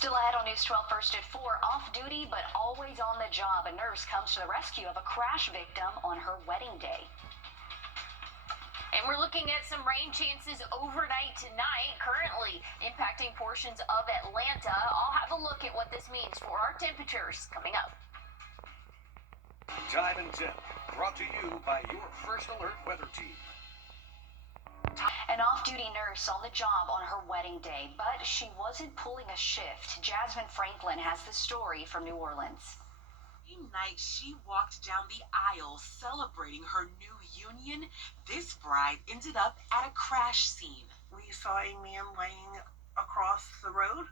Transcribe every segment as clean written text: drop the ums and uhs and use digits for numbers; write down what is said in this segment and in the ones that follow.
Still ahead on News 12 first at 4, off duty but always on the job. A nurse comes to the rescue of a crash victim on her wedding day. And we're looking at some rain chances overnight tonight, currently impacting portions of Atlanta. I'll have a look at what this means for our temperatures coming up. Time and Tip, brought to you by your First Alert weather team. An off-duty nurse on the job on her wedding day, but she wasn't pulling a shift. Jasmine Franklin has the story from New Orleans. Night, she walked down the aisle celebrating her new union. This bride ended up at a crash scene. We saw a man laying across the road,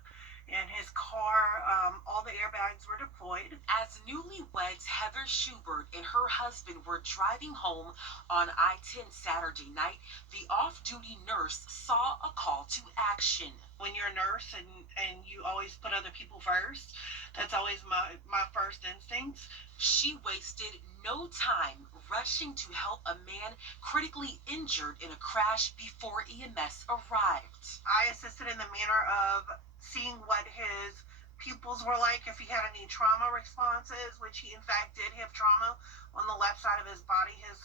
and his car, all the airbags were deployed. As newlyweds Heather Schubert and her husband were driving home on I-10 Saturday night, the off-duty nurse saw a call to action. When you're a nurse and you always put other people first, that's always my first instinct. She wasted no time rushing to help a man critically injured in a crash before EMS arrived. I assisted in the manner of seeing what his pupils were like, if he had any trauma responses, which he in fact did have trauma on the left side of his body. His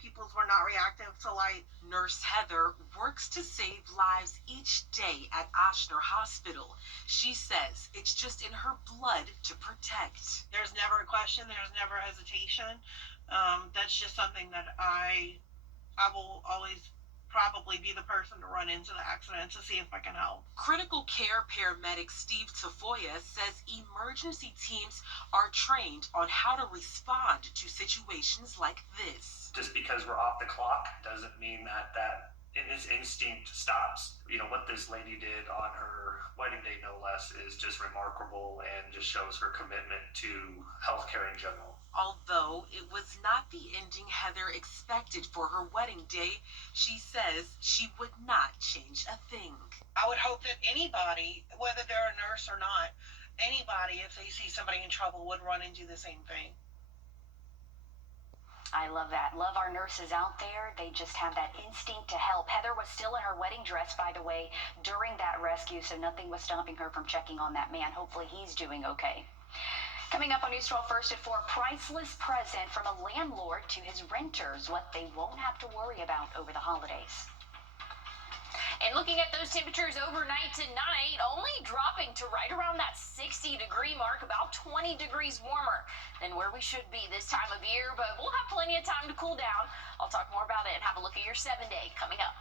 pupils were not reactive to light. Nurse Heather works to save lives each day at Ochsner Hospital. She says it's just in her blood to protect. There's never a question, there's never hesitation. That's just something that I will always probably be the person to run into the accident to see if I can help. Critical care paramedic Steve Tafoya says emergency teams are trained on how to respond to situations like this. Just because we're off the clock doesn't mean that his instinct stops. You know, what this lady did on her wedding day, no less, is just remarkable and just shows her commitment to healthcare in general. Although it was not the ending Heather expected for her wedding day, she says she would not change a thing. I would hope that anybody, whether they're a nurse or not, anybody, if they see somebody in trouble, would run and do the same thing. I love that. Love our nurses out there. They just have that instinct to help. Heather was still in her wedding dress, by the way, during that rescue, so nothing was stopping her from checking on that man. Hopefully he's doing okay. Coming up on News 12 first at 4, priceless present from a landlord to his renters, what they won't have to worry about over the holidays. And looking at those temperatures overnight tonight, only dropping to right around that 60-degree mark, about 20 degrees warmer than where we should be this time of year, but we'll have plenty of time to cool down. I'll talk more about it and have a look at your 7-day coming up.